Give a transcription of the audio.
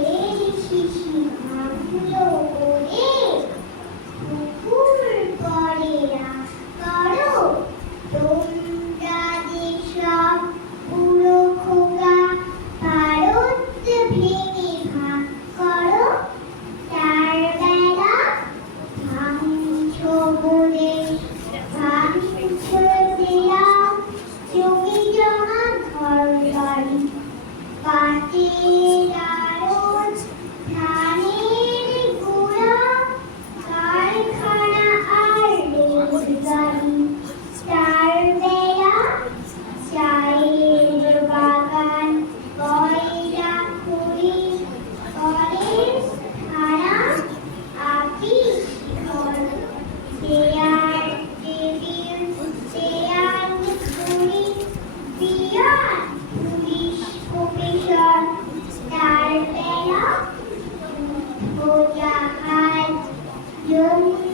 ছেলে শিশি ভাঙল করে Your